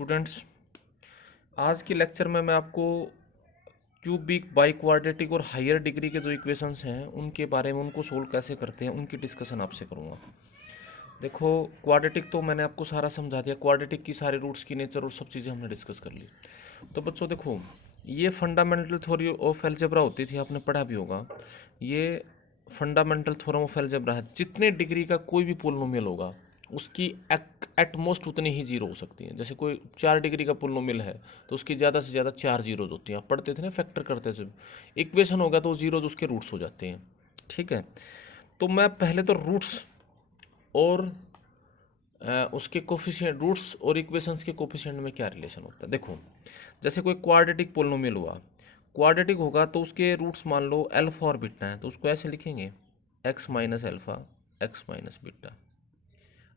Students, आज के lecture में मैं आपको क्यूबिक बाई क्वाड्रेटिक और हायर डिग्री के जो इक्वेशंस हैं उनके बारे में, उनको सोल्व कैसे करते हैं उनकी डिस्कशन आपसे करूँगा। देखो, क्वाड्रेटिक तो मैंने आपको सारा समझा दिया, क्वाड्रेटिक की सारे रूट्स की नेचर और सब चीज़ें हमने डिस्कस कर ली। तो बच्चों देखो, ये फंडामेंटल थ्योरी ऑफ अलजेब्रा होती थी, आपने पढ़ा भी होगा। ये फंडामेंटल थ्योरम ऑफ अलजेब्रा है, जितने डिग्री का कोई भी पोलिनोमियल होगा उसकी एटमोस्ट उतनी ही जीरो हो सकती है। जैसे कोई 4 डिग्री का पोलिनोमियल है तो उसकी ज़्यादा से ज़्यादा 4 जीरोज होती हैं। आप पढ़ते थे ना, फैक्टर करते थे, इक्वेशन होगा तो जीरोज उसके रूट्स हो जाते हैं। ठीक है, तो मैं पहले तो रूट्स और उसके कोफिशिएंट, रूट्स और इक्वेशंस के कोफिशिएंट में क्या रिलेशन होता है। देखो, जैसे कोई क्वाड्रेटिक पोलिनोमियल हुआ, क्वाड्रेटिक होगा तो उसके रूट्स मान लो अल्फा और बीटा है, तो उसको ऐसे लिखेंगे x minus alpha x minus beta.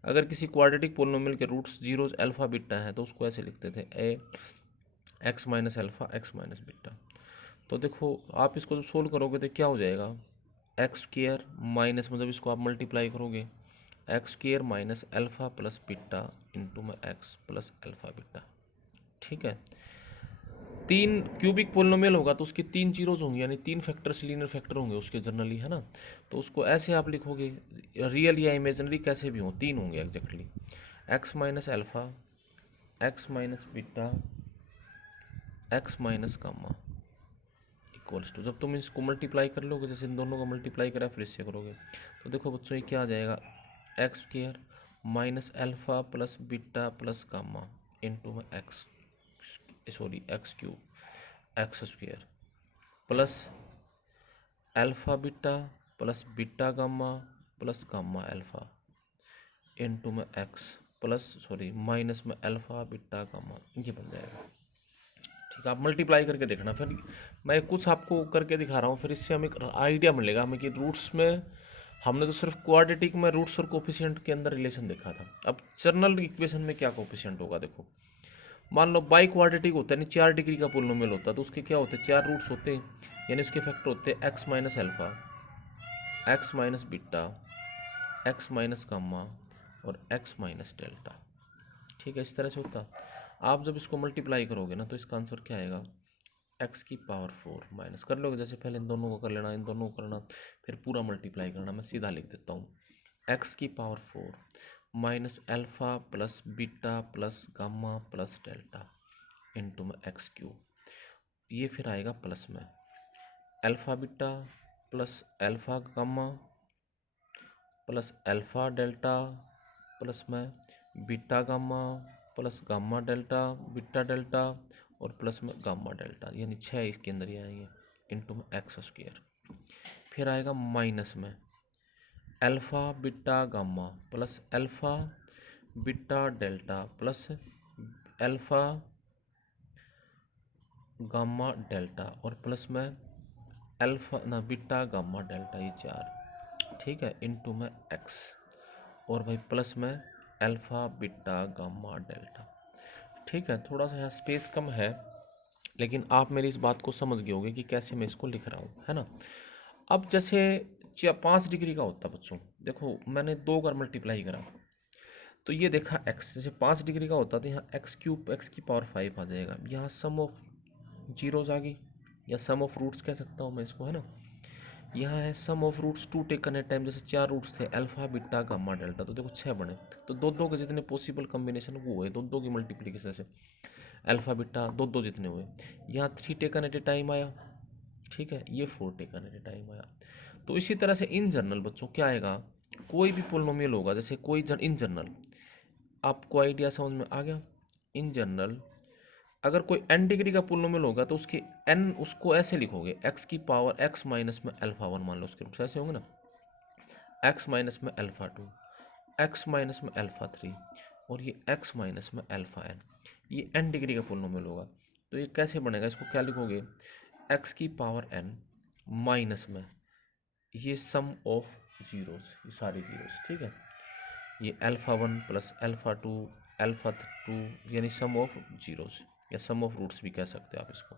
अगर किसी क्वाड्रेटिक पोलिनोमियल के रूट्स जीरोज अल्फा बीटा है तो उसको ऐसे लिखते थे a x minus alpha x minus beta. तो देखो, आप इसको जब सोल्व करोगे तो क्या हो जाएगा, एक्स स्क्वेयर माइनस, मतलब इसको आप मल्टीप्लाई करोगे, x square minus alpha plus beta into में एक्स प्लस अल्फा बीटा। ठीक है, 3 क्यूबिक पोलिनोमियल होगा तो उसके 3 जीरोज होंगे, यानी 3 फैक्टर्स, लीनियर फैक्टर होंगे उसके जनरली, है ना। तो उसको ऐसे आप लिखोगे, रियल या इमेजिनरी कैसे भी हो, 3 होंगे exactly. X minus alpha x minus beta x minus gamma equals to, जब तुम इसको मल्टीप्लाई कर लोगे, जैसे इन दोनों को मल्टीप्लाई करा फिर इससे करोगे, तो देखो बच्चों ये क्या आ जाएगा, x square minus alpha plus beta plus gamma into में x, sorry x cube x square plus alpha beta plus beta gamma plus gamma alpha into में एक्स प्लस, सॉरी माइनस में अल्फा बीटा गामा, ये बन जाएगा। ठीक है, आप multiply करके देखना, फिर मैं कुछ आपको करके दिखा रहा हूँ, फिर इससे हमें एक आइडिया मिलेगा हमें कि रूट्स में, हमने तो सिर्फ क्वाड्रेटिक में रूट्स और कोफिशिएंट के अंदर रिलेशन देखा था। अब जनरल इक्वेशन में क्या कोफिशिएंट होगा, देखो मान लो बाई क्वाड्रेटिक होता है, यानी 4 डिग्री का पोलिनोमियल होता है, तो उसके क्या होते हैं, 4 रूट्स होते हैं, यानी उसके फैक्टर होते हैं x minus alpha x minus beta x minus gamma और एक्स माइनस डेल्टा। ठीक है, इस तरह से होता। आप जब इसको मल्टीप्लाई करोगे ना तो इसका आंसर क्या आएगा, एक्स की पावर 4 माइनस कर लोगे, जैसे पहले इन दोनों को कर लेना, इन दोनों को करना, फिर पूरा मल्टीप्लाई करना। मैं सीधा लिख देता हूँ, एक्स की power 4 minus alpha plus beta plus gamma plus delta into में एक्स क्यूब। ये फिर आएगा प्लस में alpha beta plus alpha gamma plus alpha delta plus में beta gamma plus gamma delta beta delta और प्लस में gamma delta, यानी 6 इसके अंदर ही आएंगे इंटू में एक्स स्क्वेयर। फिर आएगा माइनस में alpha beta gamma plus alpha beta delta plus alpha gamma delta और प्लस में अल्फा ना बीटा गामा डेल्टा, ये 4। ठीक है, इनटू में एक्स और भाई प्लस में अल्फा बीटा गामा डेल्टा। ठीक है, थोड़ा सा यहाँ स्पेस कम है, लेकिन आप मेरी इस बात को समझ गए होंगे कि कैसे मैं इसको लिख रहा हूँ, है ना। अब जैसे 5 डिग्री का होता बच्चों, देखो मैंने 2 बार मल्टीप्लाई करा तो ये देखा एक्स, जैसे 5 डिग्री का होता तो यहाँ एक्स क्यूब एक्स की पावर 5 आ जाएगा, यहाँ सम ऑफ जीरोज आ गई, या सम ऑफ रूट्स कह सकता हूँ मैं इसको, है ना। यहाँ है sum of roots 2 taken at time, जैसे 4 रूट्स थे अल्फा बीटा गामा डेल्टा, तो देखो 6 बने, तो दो दो के जितने पॉसिबल कम्बिनेशन वो हुए, दो की मल्टीप्लिकेशन से अल्फा बीटा दो जितने हुए। यहाँ 3 टेकन एट ए टाइम आया, ठीक है, ये 4 टेकन एट ए टाइम आया। तो इसी तरह से इन जनरल बच्चों क्या आएगा, कोई भी पोलिनोमियल होगा, जैसे कोई इन जनरल, आपको आइडिया समझ में आ गया। इन जनरल अगर कोई n डिग्री का पोलिनोमियल होगा तो उसके n, उसको ऐसे लिखोगे x की पावर x माइनस में अल्फा 1, मान लो उसके रूट्स ऐसे होंगे ना, x माइनस में अल्फा 2 x माइनस में अल्फा 3 और ये x माइनस में अल्फा n, ये n डिग्री का पोलिनोमियल होगा। तो ये कैसे बनेगा, इसको क्या लिखोगे, x की पावर n माइनस में ये सम ऑफ जीरोस, ये सारे जीरोस। ठीक है, ये अल्फा 1 प्लस अल्फा 2 अल्फा 2, यानी सम ऑफ जीरोस या सम ऑफ रूट्स भी कह सकते हैं आप इसको।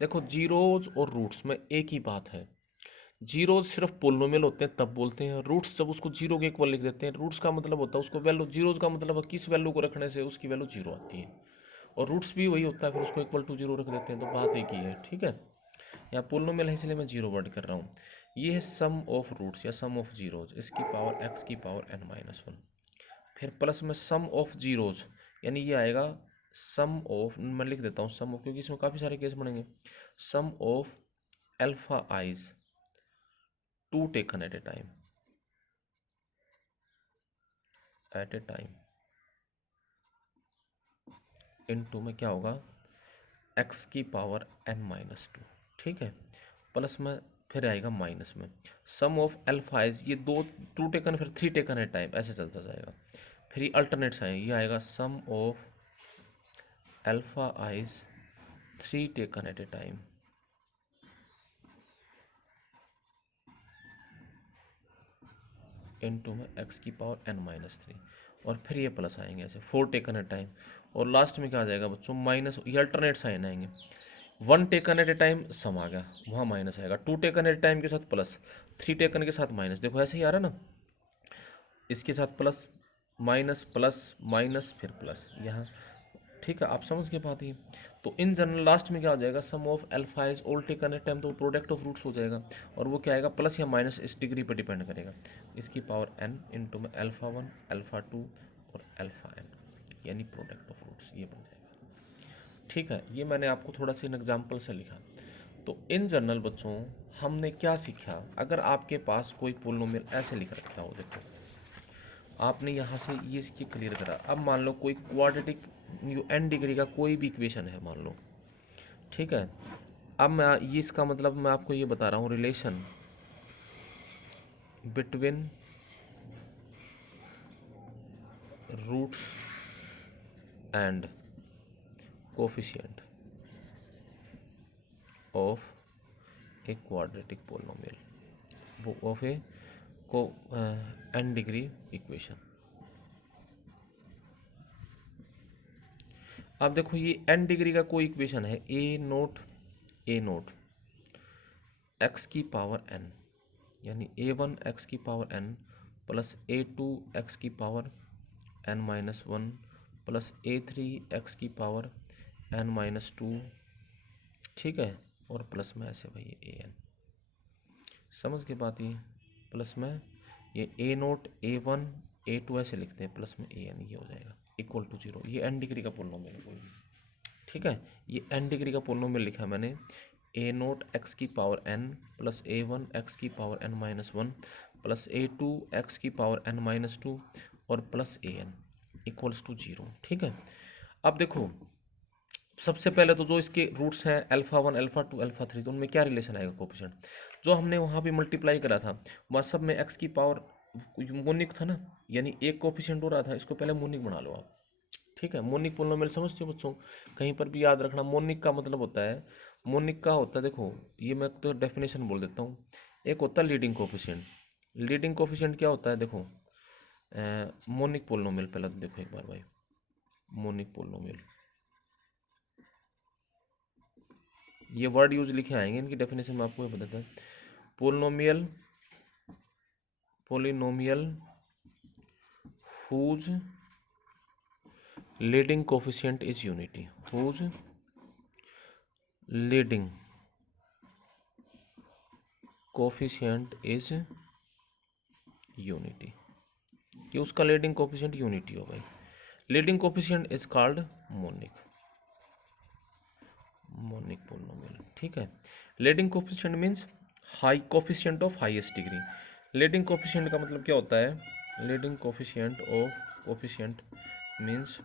देखो, जीरोज और रूट्स में एक ही बात है, जीरोज सिर्फ पोलिनोमियल होते हैं तब बोलते हैं, रूट्स जब उसको जीरो के इक्वल लिख देते हैं। रूट्स का मतलब होता है उसको वैल्यू, जीरोज का मतलब है किस वैल्यू को रखने से उसकी वैल्यू जीरो आती है। और रूट्स भी वही होता है, फिर उसको इक्वल टू जीरो रख देते हैं, तो बात एक ही है। ठीक है, यहाँ पोलिनोमियल है इसलिए मैं जीरो वर्ड कर रहा हूँ। ये है सम ऑफ रूट्स या सम ऑफ जीरोज, इसकी पावर एक्स की पावर n माइनस वन। फिर प्लस में सम ऑफ जीरोज, यानी ये आएगा सम ऑफ, मैं लिख देता हूँ सम ऑफ, क्योंकि इसमें काफ़ी सारे केस बनेंगे। Sum of alpha i's two taken at a time into में क्या होगा, एक्स की पावर n माइनस टू। ठीक है, प्लस में फिर आएगा माइनस में सम ऑफ अल्फा आइज, ये दो टू टेकन फिर थ्री टेकन एट टाइम, ऐसे चलता जाएगा। फिर ये अल्टरनेट्स आएंगे, ये आएगा sum of alpha i's three taken at a time into में एक्स की पावर n माइनस थ्री, और फिर ये प्लस आएंगे ऐसे फोर टेकन एट टाइम, और लास्ट में क्या आ जाएगा बच्चों, माइनस, ये अल्टरनेट साइन आएंगे। One taken at a time sum आ गया, वहाँ माइनस आएगा, टू टेकन एट टाइम के साथ प्लस, थ्री टेकन के साथ माइनस, देखो ऐसे ही आ रहा है ना, इसके साथ प्लस माइनस प्लस माइनस फिर प्लस यहाँ। ठीक है, आप समझ के बात ही। तो इन जनरल लास्ट में क्या हो जाएगा, sum of alpha is all taken at time, तो प्रोडक्ट ऑफ रूट्स हो जाएगा, और वो क्या आएगा, प्लस या माइनस इस डिग्री पे डिपेंड करेगा। इसकी पावर n इंटू में अल्फा वन अल्फा टू और अल्फा n, यानी प्रोडक्ट ऑफ रूट्स, ये बन जाएगा। ठीक है, ये मैंने आपको थोड़ा सा इन एग्जाम्पल से लिखा। तो इन जनरल बच्चों हमने क्या सीखा, अगर आपके पास कोई पोलिनोमियल ऐसे लिख रखा हो, देखो आपने यहाँ से ये इसकी क्लियर करा, अब मान लो कोई क्वाड्रेटिक n डिग्री का कोई भी इक्वेशन है मान लो। ठीक है, अब मैं ये इसका मतलब मैं आपको ये बता रहा हूँ, relation between roots and coefficient of a quadratic polynomial, वो ऑफ ए को n डिग्री इक्वेशन। अब देखो ये n डिग्री का कोई इक्वेशन है, ए नोट एक्स की पावर n, यानी a1 एक्स की power n plus a2 x की power n minus one plus a3 x की पावर n माइनस टू। ठीक है, और प्लस में ऐसे भाई an, समझ के बात ये, प्लस में ये a नोट a1 a2 ऐसे लिखते हैं, प्लस में an, ये हो जाएगा इक्वल टू जीरो। ये n डिग्री का पोलिनोमियल है कोई। ठीक है, ये n डिग्री का पोलिनोमियल लिखा मैंने, ए नोट एक्स की power n plus a one x की power n minus one plus a two x की पावर n माइनस टू और plus a n equals to zero. ठीक है, अब देखो सबसे पहले तो जो इसके रूट्स हैं alpha one alpha two alpha three, तो उनमें क्या रिलेशन आएगा, कोफिशिएंट जो हमने वहाँ भी मल्टीप्लाई करा था, वह सब में एक्स की पावर मोनिक था ना, यानी एक कोफिशिएंट हो रहा था, इसको पहले मोनिक बना लो आप। ठीक है, मोनिक पोलिनोमियल समझते हो बच्चों, कहीं पर भी याद रखना, मोनिक का मतलब होता है, मोनिक का होता है, देखो ये मैं तो डेफिनेशन बोल देता हूँ। एक होता है लीडिंग कोफिशिएंट, लीडिंग कोफिशिएंट क्या होता है, देखो मोनिक पोलिनोमियल, पहले तो देखो एक बार भाई, मोनिक पोलिनोमियल, ये वर्ड यूज लिखे आएंगे, इनकी डेफिनेशन में आपको ये बताता है। Polynomial, polynomial whose leading coefficient is unity, whose leading coefficient is unity, कि उसका लीडिंग कोफिशिएंट यूनिटी हो भाई। Leading coefficient is called monic, monic polynomial. ठीक है, leading coefficient means high coefficient of highest degree. Leading coefficient का मतलब क्या होता है, leading coefficient of, coefficient means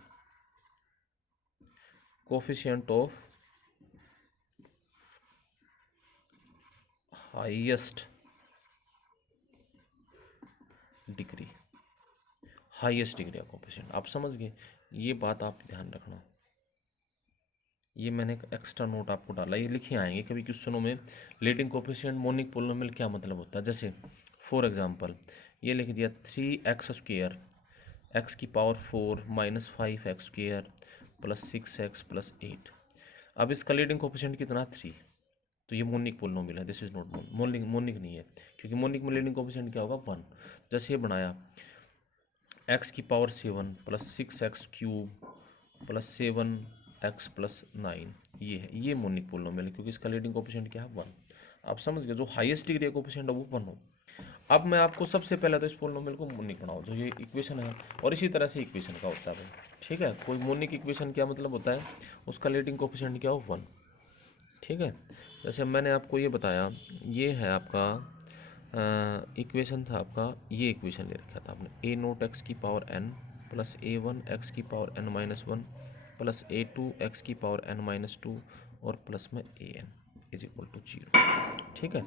coefficient of highest degree, highest degree of coefficient, आप समझ गए, ये बात आप ध्यान रखना। ये मैंने एक एक्स्ट्रा नोट आपको डाला, ये लिखे आएंगे कभी क्वेश्चनों में, लीडिंग कोफिशिएंट मोनिक पोलिनोमियल क्या मतलब होता है। जैसे फॉर एग्जांपल ये लिख दिया थ्री एक्स स्क्वेयर एक्स की power four minus five x square plus six x plus eight. अब इसका लीडिंग कोफिशिएंट कितना, थ्री, तो ये मोनिक पोलिनोमियल है, this is not monic, monic नहीं है, क्योंकि मोनिक में लीडिंग कोफिशिएंट क्या होगा, वन। जैसे ये बनाया एक्स की power seven plus six x cube plus seven x plus 9, ये है, ये मोनिक पोलिनोमियल है क्योंकि इसका लीडिंग कोफिशिएंट क्या है 1। आप समझ गए, जो हाईएस्ट डिग्री का कोफिशिएंट है वो 1 हो। अब मैं आपको सबसे पहले तो इस पोलिनोमियल को मोनिक बनाऊँ, जो ये इक्वेशन है और इसी तरह से इक्वेशन का होता है भाई, ठीक है। कोई मोनिक इक्वेशन क्या मतलब होता है, उसका लीडिंग कोफिशिएंट क्या हो 1, ठीक है। जैसे मैंने आपको ये बताया, ये है आपका इक्वेशन था आपका, ये इक्वेशन ले रखा था आपने, ए नोट एक्स की power n plus a one x की power n minus one plus a two x की पावर एन माइनस टू और प्लस में a n is equal to 0, ठीक है।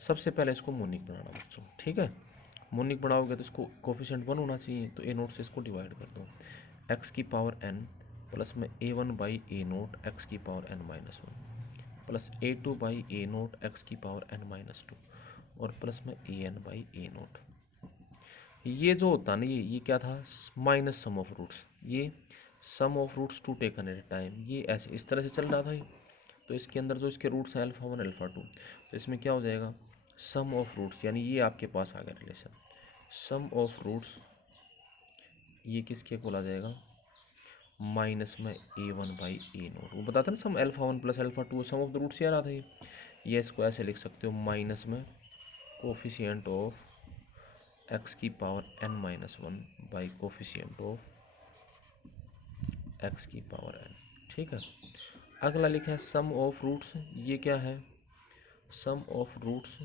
सबसे पहले इसको मोनिक बनाना बच्चों, ठीक है। मोनिक बनाओगे तो इसको कोफिशिएंट 1 होना चाहिए, तो ए नोट से इसको डिवाइड कर दो, एक्स की पावर एन प्लस में a one by a naught x की power n minus one plus a two by a naught x की पावर एन माइनस टू और प्लस में a n by a naught. ये जो होता ना, ये क्या था, माइनस सम ऑफ रूट्स, ये sum of roots two taken at a time, ये ऐसे इस तरह से चल रहा था ये। तो इसके अंदर जो इसके रूट्स हैं अल्फा 1 अल्फा 2, तो इसमें क्या हो जाएगा, सम ऑफ रूट्स, यानी ये आपके पास आ गया रिलेशन, सम ऑफ रूट्स, ये किसके इक्वल आ जाएगा, माइनस में a one by a naught. वो बताता ना sum alpha 1 plus alpha 2, sum of the roots आ रहा था ये इसको ऐसे लिख सकते हो, माइनस में कोफिशिएंट ऑफ एक्स की power n minus one by coefficient of x की पावर एन, ठीक है। अगला लिखा है सम ऑफ रूट्स, ये क्या है, sum of roots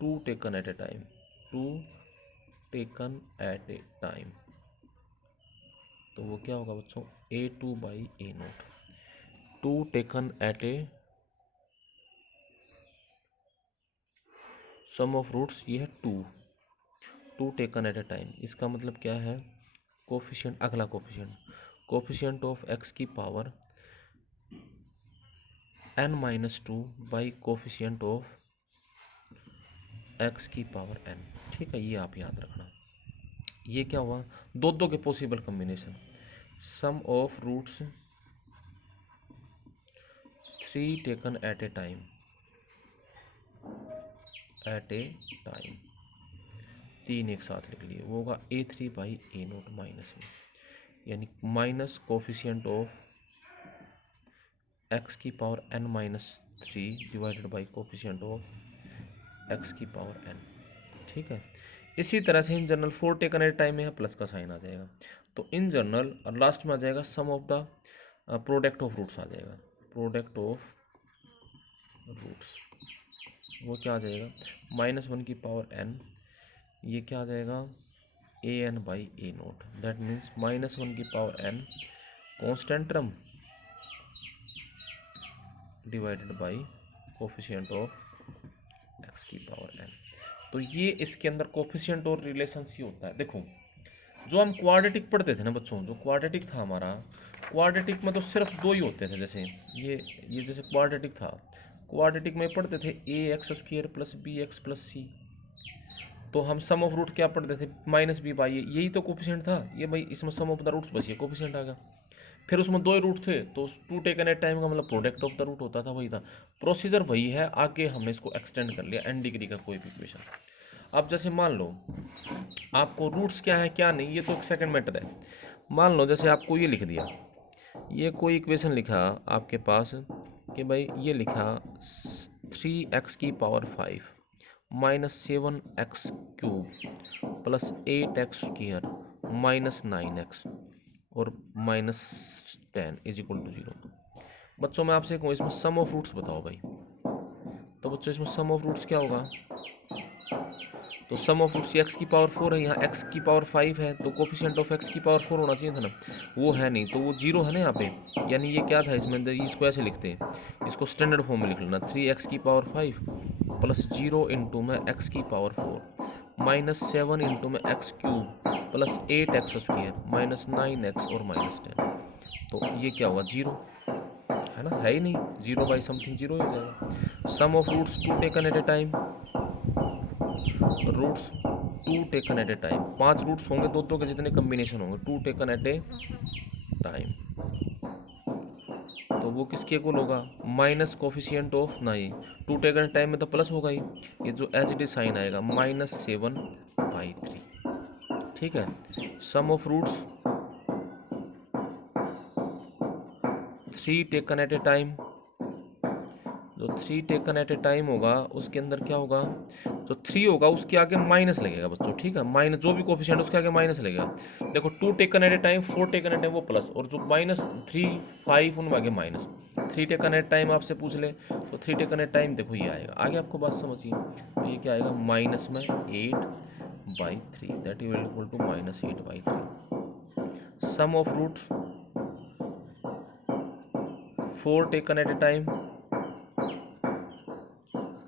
two taken at a time, two taken at a time, तो वो क्या होगा बच्चों, a two by a naught, two taken at a, sum of roots ये है two taken at a time, इसका मतलब क्या है, कोफिशिएंट, अगला कोफिशिएंट ऑफ एक्स की power n minus two by coefficient of x की पावर एन, ठीक है। ये आप याद रखना, ये क्या हुआ, दो के possible combination, sum of roots 3 taken at a time, तीन एक साथ लिख लिए, वो होगा a three by a naught minus में, यानी माइनस कोफिशिएंट ऑफ एक्स की power n minus three divided by coefficient of x की पावर एन, ठीक है। इसी तरह से in general 4 taken at time में है, प्लस का साइन आ जाएगा, तो इन जनरल और लास्ट में आ जाएगा sum of the product of roots आ जाएगा, प्रोडक्ट ऑफ रूट्स, वो क्या आ जाएगा, माइनस वन की पावर एन, ये क्या आ जाएगा, a n by a naught, that means minus one की power n constant term divided by coefficient of x की पावर एन। तो ये इसके अंदर कोफिशिएंट और रिलेशंस ही होता है। देखो, जो हम क्वाड्रेटिक पढ़ते थे ना बच्चों, जो क्वाड्रेटिक था हमारा, क्वाड्रेटिक में तो सिर्फ दो ही होते थे, जैसे ये जैसे क्वाड्रेटिक था, क्वाड्रेटिक में पढ़ते थे a x square plus b x plus c, तो हम सम ऑफ रूट क्या पढ़ते थे, माइनस बी बाई, यही तो कोफिशिएंट था ये भाई, इसमें सम ऑफ द रूट्स बस ये कोफिशिएंट आ गया। फिर उसमें दो ही रूट थे, तो टू टेकन एट टाइम का मतलब प्रोडक्ट ऑफ द रूट होता था, वही था प्रोसीजर, वही है। आगे हमने इसको एक्सटेंड कर लिया एन डिग्री का कोई भी इक्वेशन। अब जैसे मान लो आपको रूट्स क्या है क्या नहीं, ये तो एक सेकंड मैटर है। मान लो जैसे आपको ये लिख दिया, ये कोई इक्वेशन लिखा आपके पास कि भाई ये लिखा 3x की power 5 minus 7x cube plus 8x square minus 9x और माइनस 10 इज इक्वल टू 0। बच्चों मैं आपसे कहूँ इसमें सम ऑफ रूट्स बताओ भाई, तो बच्चों इसमें सम ऑफ रूट्स क्या होगा, तो सम ऑफ रूट्स एक्स की पावर 4 है, यहाँ एक्स की पावर 5 है, तो कोफिशिएंट ऑफ एक्स की पावर 4 होना चाहिए था ना, वो है नहीं, तो वो 0 है ना यहाँ पे, यानी ये क्या था इसमें, इसको ऐसे लिखते हैं, इसको स्टैंडर्ड फॉर्म में लिख लेना, 3x की पावर 5 प्लस 0 इंटू में एक्स की पावर 4 माइनस 7 इंटू में x cube plus 8x square minus 9x और माइनस 10, तो ये क्या होगा 0, है ना, है ही नहीं, 0 बाई समथिंग 0 हो जाएगा। Sum of roots two taken at a time, roots two taken at a time, 5 roots होंगे, दो के जितने कम्बिनेशन होंगे, two taken at a time, तो वो किसके इक्वल होगा, माइनस कोफिशिएंट ऑफ, नहीं टू टेकन एट टाइम में तो प्लस होगा ही, ये जो एज इट इज साइन आएगा -7/3, ठीक है। Sum of roots 3 taken at a time, जो 3 टेकन एट ए टाइम होगा उसके अंदर क्या होगा, जो 3 होगा उसके आगे माइनस लगेगा बच्चों, ठीक है, माइनस जो भी कोफिशिएंट उसके आगे माइनस लगेगा। देखो 2 taken at a time, 4 taken at time वो प्लस, और जो -3 5 उनमें आगे माइनस। 3 टेकन एट टाइम आपसे पूछ ले तो 3 टेकन एट टाइम देखो ये आएगा, आगे आपको बात समझिए, तो ये क्या आएगा माइनस में 8/3, that is equal to -8/3। Sum of roots 4 taken at a time,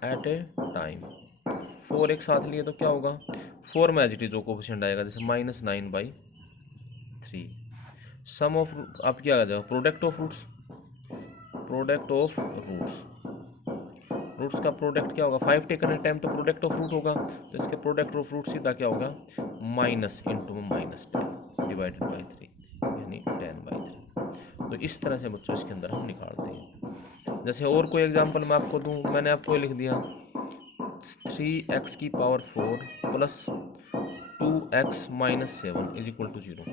at a time 4 एक साथ लिए तो क्या होगा, 4 में एज इट इज जो कोफिशिएंट आएगा, जैसे -9/3। सम ऑफ, अब क्या आ जाएगा, product of roots, product of roots, roots का प्रोडक्ट क्या होगा, 5 टेकन एट टाइम तो प्रोडक्ट ऑफ रूट होगा, तो इसके प्रोडक्ट ऑफ रूट सीधा क्या होगा, माइनस इंटू -10 डिवाइडेड बाई 3, यानी 10/3। तो इस तरह से बच्चों इसके अंदर हम निकालते हैं। जैसे और कोई एग्जांपल मैं आपको दूं, मैंने आपको लिख दिया 3x⁴ plus 2x-7 is equal to 0।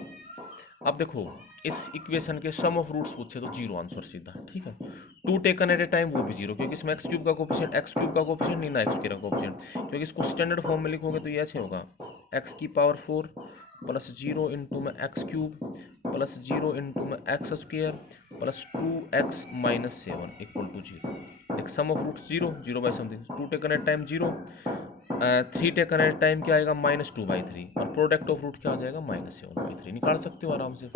अब देखो इस इक्वेशन के सम ऑफ रूट्स पूछे तो 0 आंसर सीधा, ठीक है। 2 टेकन एट ए टाइम वो भी 0, क्योंकि इसमें x³ का कोफिशिएंट, x³ का कोफिशिएंट नहीं ना x² का कोफिशिएंट, क्योंकि इसको स्टैंडर्ड फॉर्म में लिखोगे तो ये ऐसे होगा x⁴ प्लस 0 इंटू में x³ प्लस 0 इंटू में x² plus 2x-7 equal to 0। एक सम ऑफ रूट्स 0, 0/समथिंग, 2 taken at time 0, 3 taken at time क्या आएगा -2/3, और प्रोडक्ट ऑफ रूट क्या आ जाएगा -7/3। निकाल सकते हो आराम से।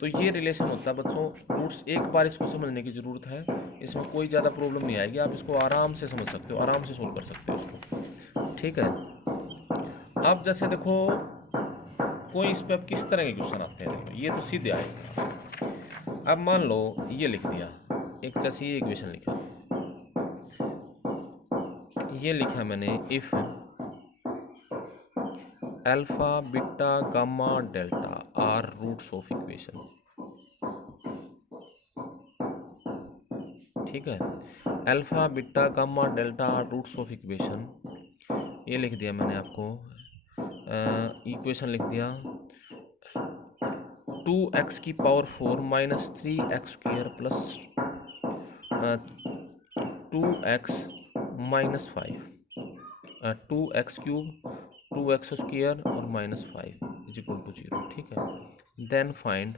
तो ये रिलेशन होता है बच्चों, रूट्स एक बार इसको समझने की ज़रूरत है, इसमें कोई ज़्यादा प्रॉब्लम नहीं आएगी, आप इसको आराम से समझ सकते हो, आराम से सोल्व कर सकते हो इसको, ठीक है। अब जैसे देखो कोई इस पर अब किस तरह के क्वेश्चन आते हैं, देखो ये तो सीधे आएगा। अब मान लो ये लिख दिया, एक जैसे ये इक्वेशन लिखा, ये लिखा मैंने, if alpha beta gamma delta are roots of equation, ठीक है, alpha beta gamma delta are roots of equation, ये लिख दिया मैंने आपको, इक्वेशन लिख दिया 2x⁴ minus 3x² plus 2x-5, 2x³ 2x² और -5 इज इक्वल टू 0, ठीक है। Then find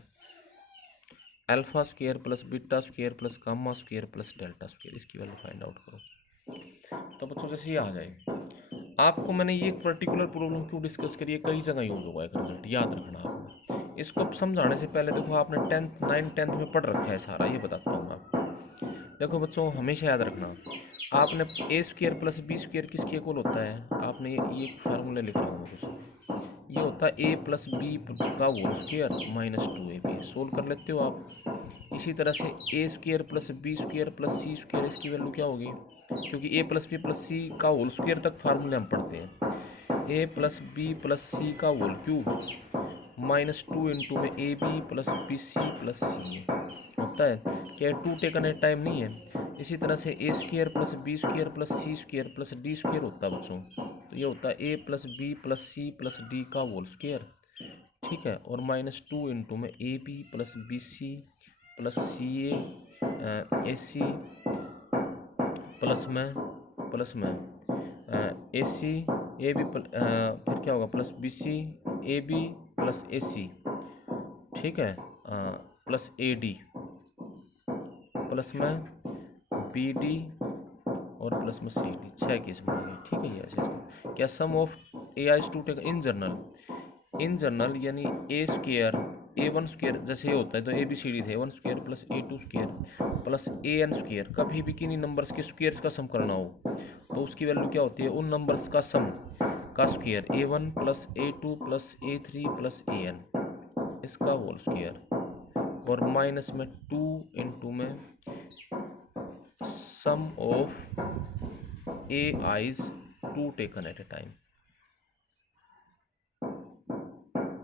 α² plus β² plus γ² plus δ², इसकी वैल्यू फाइंड आउट करो। तो बच्चों जैसे ये आ जाए, आपको मैंने ये एक पर्टिकुलर प्रॉब्लम क्यों डिस्कस करी है, कई जगह यूज होगा एक रिजल्ट, याद रखना आपने इसको। समझाने से पहले देखो आपने 10th 9th 10th में पढ़ रखा है सारा, ये बताता हूँ मैं आपको। देखो बच्चों हमेशा याद रखना, आपने a² प्लस b² किसके इक्वल होता है, आपने ये फार्मूला लिख रहा हूँ कुछ, ये होता है a प्लस बी का होल स्क्वायर -2ab, सोल्व कर लेते हो आप। इसी तरह से a² plus b² plus c², इसकी वैल्यू क्या होगी, क्योंकि a plus b plus c का होल स्क्वायर तक फार्मूले हम पढ़ते हैं, a plus b plus c का होल क्यूब -2 इंटू में a b plus b c plus c होता है, क्या 2 टेकन एट टाइम नहीं है। इसी तरह से a² plus b² plus c² plus d² होता है बच्चों, तो ये होता है a plus b plus c plus d का होल स्क्वायर, ठीक है, और -2 इंटू में a b plus b c plus c a c plus में ए सी ए बी, फिर क्या होगा plus b c a b plus a c, ठीक है, प्लस ए डी प्लस में बी डी और प्लस में सी डी, 6 केस बनेंगे, ठीक है। ये ऐसे क्या sum of a i two take in general यानी a² a1² जैसे ये होता है, तो ABCD थे a1² plus a2² plus an², कभी भी किन्हीं नंबर्स के स्क्वेयर्स का सम करना हो तो उसकी वैल्यू क्या होती है, उन नंबर्स का सम का square, a1 plus a2 plus a3 plus an, इसका होल स्क्वायर, और माइनस में 2 इंटू में sum of a i's 2 taken at a time,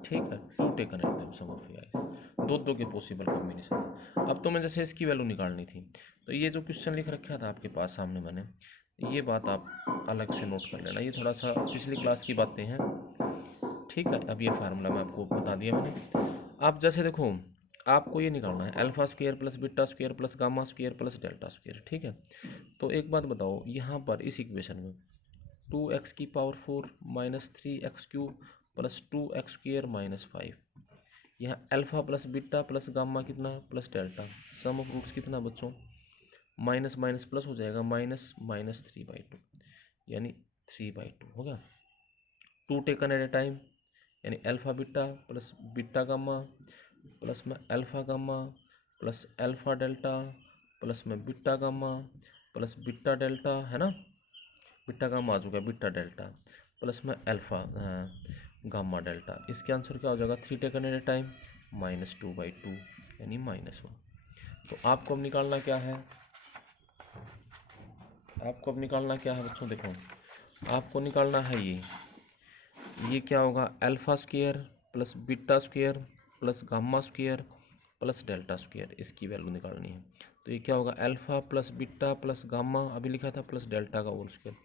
ठीक है, 2 taken at time sum of a i's, दो के पॉसिबल कॉम्बिनेशन। अब तो मैं जैसे इसकी वैल्यू निकालनी थी, तो ये जो क्वेश्चन लिख रखा था आपके पास सामने मैंने, ये बात आप अलग से नोट कर लेना, ये थोड़ा सा पिछली क्लास की बातें हैं, ठीक है। अब ये फार्मूला मैं आपको बता दिया मैंने। अब जैसे देखो आपको ये निकालना है alpha square plus beta square plus gamma square plus delta square, ठीक है। तो एक बात बताओ, यहाँ पर इस इक्वेशन में 2x⁴ minus 3x³ plus 2x² minus 5, यहाँ alpha plus beta plus gamma कितना plus delta, sum of roots कितना बच्चों, माइनस माइनस प्लस हो जाएगा, माइनस माइनस 3/2, यानी 3/2 हो गया। 2 टेकन एट ए टाइम, यानी alpha beta plus beta gamma plus में alpha gamma plus alpha delta plus में beta gamma plus beta delta, है ना, बीटा गामा आ चुका है, बीटा डेल्टा प्लस में अल्फा गामा डेल्टा। इसके आंसर क्या हो जाएगा, 3 टेकन एट ए टाइम -2/2 यानी -1। तो आपको अब निकालना क्या है, आपको अब निकालना क्या है बच्चों, देखो आपको निकालना है ये क्या होगा, alpha square plus beta square plus gamma square plus delta square, इसकी वैल्यू निकालनी है। तो ये क्या होगा, alpha plus beta plus gamma अभी लिखा था प्लस डेल्टा का होल स्क्वायर,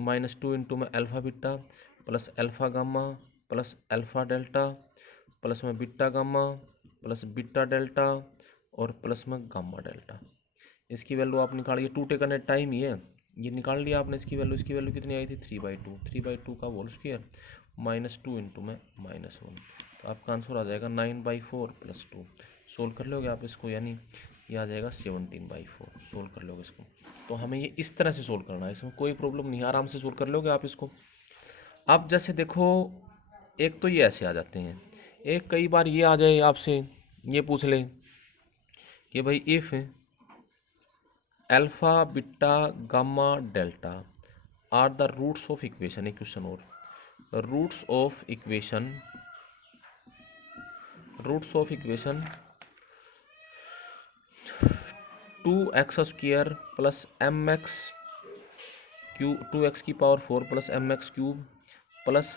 -2 इंटू में alpha beta plus alpha gamma plus alpha delta plus में beta gamma plus beta delta और प्लस में गामा डेल्टा। इसकी वैल्यू आप निकालिए, 2 टेकन एट टाइम ही है, ये निकाल लिया आपने इसकी वैल्यू कितनी आई थी 3/2, 3/2 का होल स्क्वायर -2 इंटू में -1, तो आपका आंसर आ जाएगा 9/4 + 2। सोल्व कर लोगे आप इसको, यानी ये आ जाएगा 17/4, सोल्व कर लोगे इसको। तो हमें ये इस तरह से सोल्व करना है, इसमें कोई प्रॉब्लम नहीं है, आराम से सोल्व कर लोगे आप इसको। अब जैसे देखो, एक तो ये ऐसे आ जाते हैं, एक कई बार ये आ जाए आपसे, ये पूछ ले कि भाई if alpha beta gamma delta are the roots of equation, एक क्वेश्चन और, roots of equation 2x² plus mx³ 2x⁴ plus mx³ plus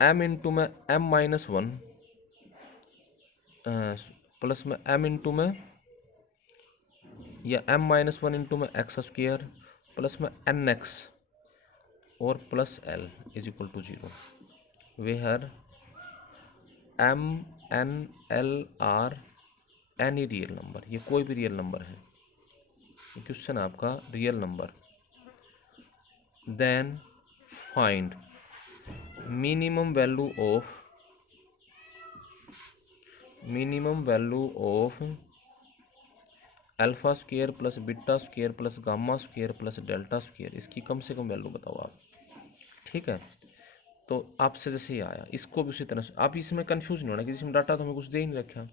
m into में m-1 प्लस में m इंटू में या m-1 इंटू में x² प्लस में nx और plus l is equal to 0, where m n l are any real number, ये कोई भी रियल नंबर है, क्वेश्चन आपका real number, then find minimum value of alpha square plus beta square plus gamma square plus delta square, इसकी कम से कम value बताओ आप, ठीक है। तो आपसे जैसे ये आया, इसको भी उसी तरह से, आप इसमें कंफ्यूज नहीं होना कि जिसमें डाटा तो हमें कुछ दे ही नहीं रखा।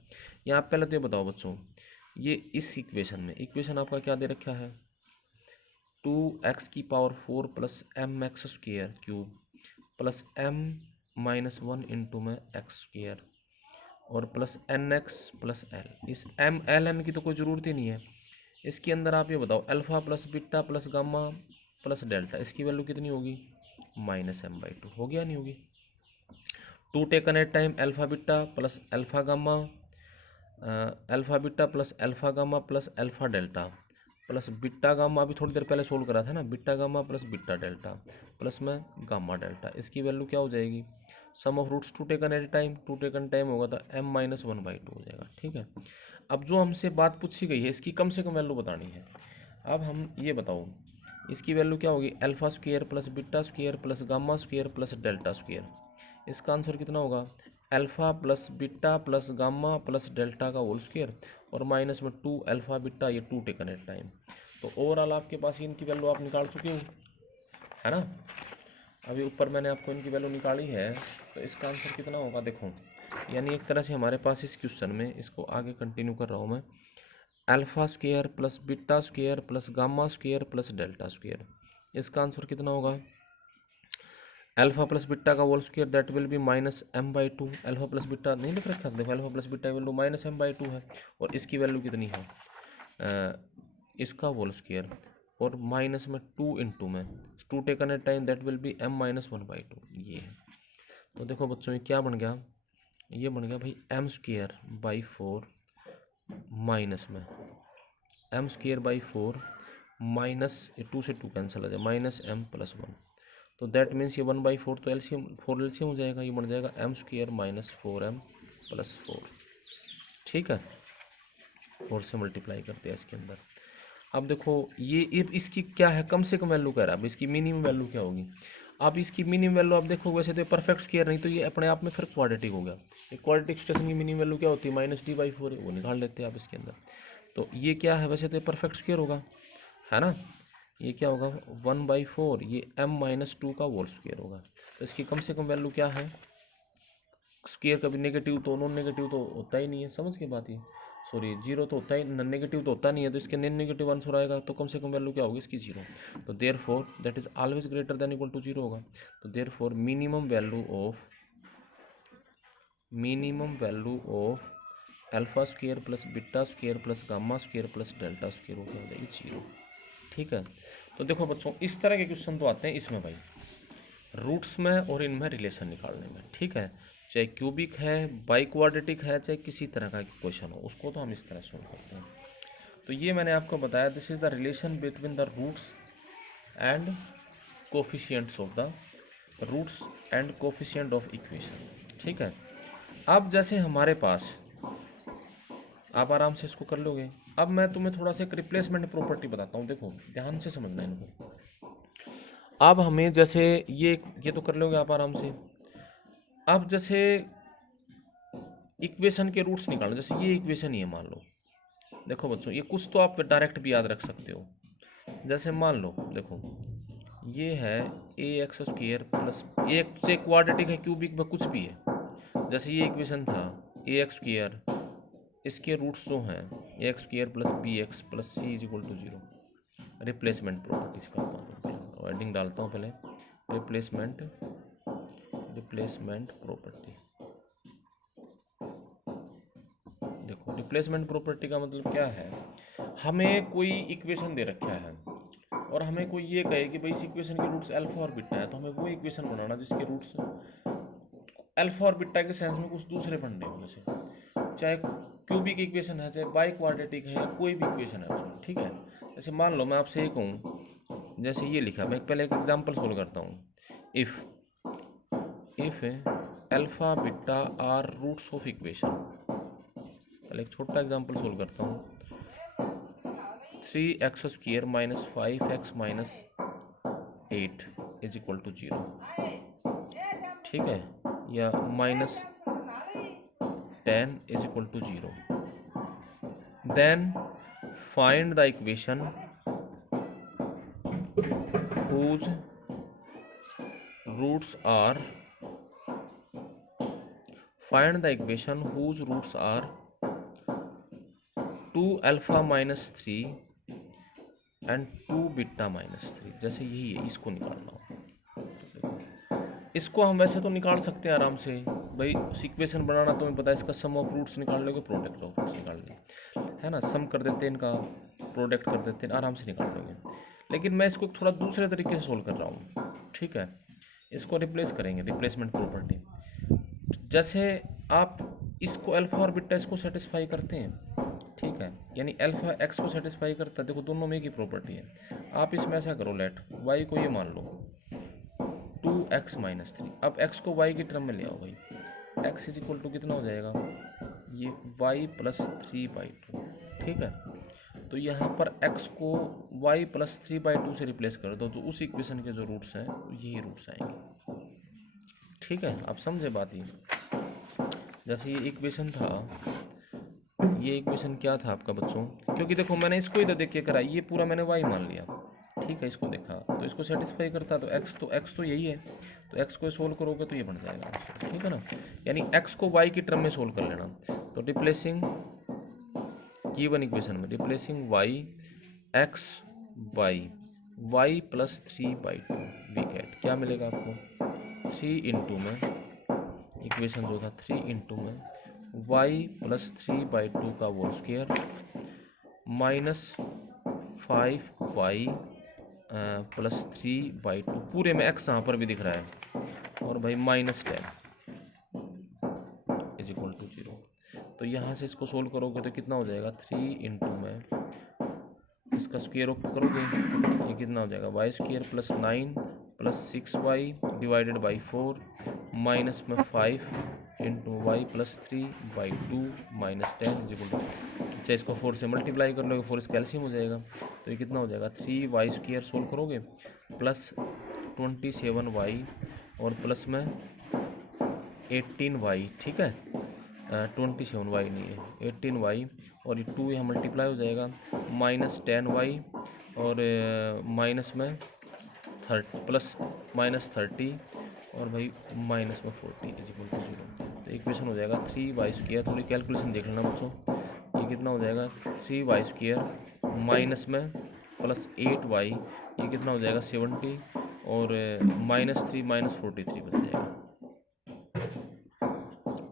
यहाँ पहले तो ये बताओ बच्चों, ये इस इक्वेशन आपका क्या दे रखा है, 2x⁴ plus mx² plus m-1 into में x² और प्लस nx प्लस l। इस m l n की तो कोई ज़रूरत ही नहीं है। इसके अंदर आप ये बताओ, alpha plus beta plus gamma plus delta, इसकी वैल्यू कितनी होगी, -m/2, हो गया नहीं होगी। 2 taken at time alpha beta plus alpha gamma, alpha beta plus alpha gamma plus alpha delta plus beta gamma, अभी थोड़ी देर पहले सोल्व करा था ना, beta gamma plus beta delta plus में गामा डेल्टा, इसकी वैल्यू क्या हो जाएगी, sum of roots 2 taken at time, 2 taken time होगा तो m-1/2 हो जाएगा, ठीक है। अब जो हमसे बात पूछी गई है, इसकी कम से कम वैल्यू बतानी है। अब हम ये बताओ, इसकी वैल्यू क्या होगी, alpha square plus beta square plus gamma square plus delta square, इसका आंसर कितना होगा, alpha plus beta plus gamma plus delta का होल स्क्वायर और माइनस में 2 अल्फा बीटा, ये 2 टेकन एट टाइम। तो ओवरऑल आपके पास इनकी वैल्यू आप निकाल चुके हो, है ना। अभी ऊपर मैंने आपको इनकी वैल्यू निकाली है, तो इसका आंसर कितना होगा देखो, यानी एक तरह से हमारे पास इस क्वेश्चन में, इसको आगे कंटिन्यू कर रहा हूँ मैं, alpha square plus beta square plus gamma square plus delta square, इसका आंसर कितना होगा, अल्फा प्लस बीटा का whole square that will be -m/2, alpha plus beta नहीं लिख रखा, देखो alpha plus beta value -m/2 है, और इसकी वैल्यू कितनी है, इसका होल स्क्वायर और माइनस में 2 इंटू में 2 taken at time that will be m-1/2, ये है। तो देखो बच्चों, ये क्या बन गया, ये बन गया भाई m²/4 माइनस में m²/4 माइनस 2 से 2 कैंसिल हो जाए, -m+1, तो दैट मीन्स ये 1/4 तो एलसीएम हो जाएगा, ये बन जाएगा m² - 4m प्लस 4, ठीक है, 4 से मल्टीप्लाई करते हैं इसके अंदर। अब देखो ये इसकी क्या है, कम से कम वैल्यू कह रहा है, अब इसकी मिनिमम वैल्यू क्या होगी। अब इसकी मिनिमम वैल्यू आप देखो, वैसे तो परफेक्ट स्क्वायर नहीं तो ये अपने आप में फिर क्वाड्रेटिक हो गया। ये क्वाड्रेटिक एक्सप्रेशन की मिनिमम वैल्यू क्या होती है, -d/4 है, वो निकाल लेते हैं आप इसके अंदर। तो ये क्या है, वैसे तो परफेक्ट स्क्वायर होगा, है ना। ये क्या होगा 1/4, ये m-2 का होल स्क्वायर होगा। तो इसकी कम से कम वैल्यू क्या है, स्क्वायर कभी नेगेटिव तो नॉन नेगेटिव तो होता ही नहीं है, समझ के बात ये, सॉरी जीरो तो होता ही, नेगेटिव तो होता नहीं है, तो इसके नॉन नेगेटिव आंसर आएगा, तो कम से कम वैल्यू क्या होगी इसकी 0। तो therefore that is always greater than equal to 0 होगा। तो therefore minimum value of alpha square plus beta square plus gamma square plus delta square हो जाएगी 0, ठीक है। तो देखो बच्चों, इस तरह के क्वेश्चन तो आते हैं इसमें भाई, रूट्स में और इनमें रिलेशन निकालने में, ठीक है। चाहे क्यूबिक है, बाई क्वाड्रेटिक है, चाहे किसी तरह का क्वेश्चन हो, उसको तो हम इस तरह सॉल्व करते हैं। तो ये मैंने आपको बताया, this is the relation between the roots and coefficients of the roots and coefficient of equation, ठीक है। अब जैसे हमारे पास, आप आराम से इसको कर लोगे। अब मैं तुम्हें थोड़ा सा एक रिप्लेसमेंट प्रॉपर्टी बताता हूँ, देखो ध्यान से समझना इनको। अब हमें जैसे ये तो कर लोगे आप आराम से। अब जैसे इक्वेशन के रूट्स निकालो, जैसे ये इक्वेशन ही है मान लो, देखो बच्चों ये कुछ तो आप डायरेक्ट भी याद रख सकते हो। जैसे मान लो देखो, ये है ax² प्लस एक से क्वाड्रेटिक है, क्यूबिक में कुछ भी है। जैसे ये इक्वेशन था ax², इसके रूट्स जो हैं ax² plus bx plus c is equal to 0। Replacement properties करता हूँ, एडिंग डालता हूँ पहले, रिप्लेसमेंट प्रॉपर्टी। देखो रिप्लेसमेंट प्रॉपर्टी का मतलब क्या है, हमें कोई इक्वेशन दे रखा है और हमें कोई ये कहे कि भाई इस इक्वेशन के रूट्स अल्फा और बीटा है, तो हमें वो इक्वेशन बनाना जिसके रूट्स अल्फा और बीटा के सेंस में कुछ दूसरे बनने हो। जैसे चाहे क्यूबिक इक्वेशन है, चाहे बाई क्वाड्रेटिक है, या कोई भी इक्वेशन है उसमें, ठीक है। जैसे मान लो मैं आपसे ये कहूँ, जैसे ये लिखा, मैं पहले एक एग्जांपल सोल्व करता हूँ। If alpha beta are roots of equation, पहले एक छोटा एग्जांपल सोल्व करता हूँ। 3x² minus 5x minus 8 is equal to 0, ठीक है, या minus 10 is equal to 0। Then find the equation whose roots are 2 alpha minus 3 and 2 beta minus 3। जैसे यही है, इसको निकालना हो, इसको हम वैसे तो निकाल सकते हैं आराम से भाई, इक्वेशन बनाना तुम्हें पता है, इसका सम ऑफ रूट्स निकाल लोगे, प्रोडक्ट ऑफ रूट्स निकाल लेंगे, है ना, सम कर देते हैं इनका, प्रोडक्ट कर देते हैं, आराम से निकाल लोगे। लेकिन मैं इसको थोड़ा दूसरे तरीके से सोल्व कर रहा हूँ, ठीक है। इसको रिप्लेस करेंगे, रिप्लेसमेंट प्रॉपर्टी। जैसे आप इसको अल्फा और बीटा इसको सेटिस्फाई करते हैं, ठीक है, यानी अल्फा एक्स को सेटिस्फाई करता है, देखो दोनों में एक ही प्रॉपर्टी है। आप इसमें ऐसा करो, लेट वाई को ये मान लो 2x माइनस 3। अब x को y की टर्म में ले आओ भाई, x इज इक्वल टू कितना हो जाएगा, ये y प्लस 3/2, ठीक है। तो यहाँ पर x को y प्लस 3/2 से रिप्लेस कर दो, तो उस इक्वेशन के जो रूट्स हैं यही रूट्स आएंगे, ठीक है। आप समझे बात ये। जैसे ये इक्वेशन था, ये इक्वेशन क्या था आपका बच्चों, क्योंकि देखो मैंने इसको ही तो देख के करा, ये पूरा मैंने y मान लिया, ठीक है, इसको देखा तो इसको सेटिस्फाई करता, तो x तो यही है, तो x को सोल्व करोगे तो ये बन जाएगा, ठीक है ना। यानी x को y की टर्म में सोल्व कर लेना। तो रिप्लेसिंग गिवन इक्वेशन में, replacing y x by y plus 3/2 we get, क्या मिलेगा आपको 3 इंटू में, इक्वेशन जो था 3 इंटू में y प्लस 3/2 का whole square minus 5y plus 3/2, पूरे में x यहाँ पर भी दिख रहा है, और भाई माइनस 10 इज इक्वल टू 0। तो यहाँ से इसको सोल्व करोगे तो कितना हो जाएगा, 3 इंटू में इसका स्क्वायर ऑफ करोगे, ये कितना हो जाएगा, y² plus 9 plus 6y divided by 4 minus में 5 into y plus 3/2 minus 10 is equal to, अच्छा इसको 4 से मल्टीप्लाई कर लोगे, 4 इस कैल्शियम हो जाएगा, तो ये कितना हो जाएगा 3y² सोल्व करोगे प्लस 27y और प्लस में 18y, ठीक है 27y नहीं है 18y, और ये 2 यहाँ मल्टीप्लाई हो जाएगा, माइनस 10y और माइनस में 30 प्लस माइनस 30 और भाई माइनस में 40 इज इक्वल टू 0। तो इक्वेशन हो जाएगा 3y², थोड़ी कैलकुलेशन देख लेना बच्चों, ये कितना हो जाएगा 3y² माइनस में प्लस 8y, ये कितना हो जाएगा 70 और -3 माइनस 43 बच जाएगा,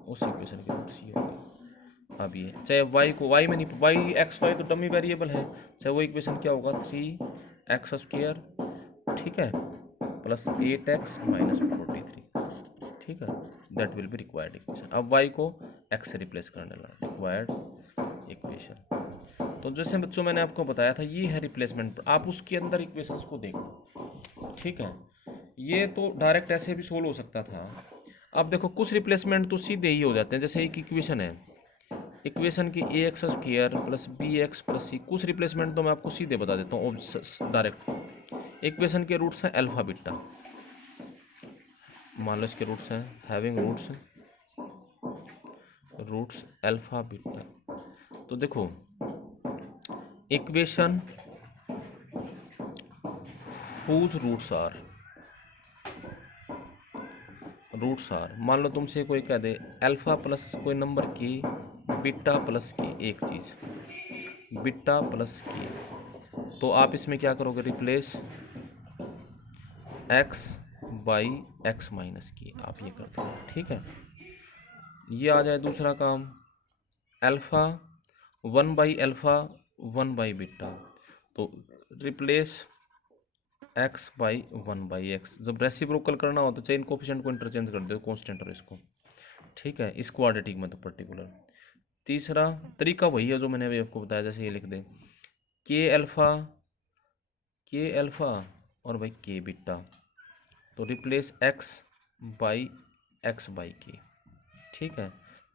उस इक्वेशन की रूट सी होगी। अब ये चाहे y को y में नहीं, y x y तो डमी वेरिएबल है, चाहे वो इक्वेशन क्या होगा 3x², ठीक है प्लस 8x माइनस 43, ठीक है that will be required equation. अब y को x से रिप्लेस करने लगा, रिक्वायर्ड इक्वेशन। तो जैसे बच्चों मैंने आपको बताया था ये है रिप्लेसमेंट, आप उसके अंदर इक्वेशंस को देखो, ठीक है ये तो डायरेक्ट ऐसे भी सोल्व हो सकता था। अब देखो कुछ रिप्लेसमेंट तो सीधे ही हो जाते हैं, जैसे एक इक्वेशन है, इक्वेशन की ax² plus bx plus c, कुछ रिप्लेसमेंट तो मैं आपको सीधे बता देता हूँ डायरेक्ट। इक्वेशन के रूट्स हैं अल्फा बीटा, मान लो इसके रूट्स हैं हैविंग रूट्स अल्फा बीटा। तो देखो इक्वेशन हुज रूट्स आर, मान लो तुमसे कोई कह दे अल्फा प्लस कोई नंबर की बीटा प्लस की, एक चीज़ बीटा प्लस की, तो आप इसमें क्या करोगे replace x by x minus की, आप ये करते हो, ठीक है ये आ जाए। दूसरा काम अल्फा 1/अल्फा 1/बीटा, तो रिप्लेस x बाई 1/x, जब रेसिप्रोकल करना हो तो चेन कोफिशिएंट को इंटरचेंज कर दो कांस्टेंट और इसको, ठीक है इस क्वाड्रेटिक में तो पर्टिकुलर। तीसरा तरीका वही है जो मैंने अभी आपको बताया, जैसे ये लिख दे के अल्फा और भाई के बीटा, तो रिप्लेस x बाई के, ठीक है।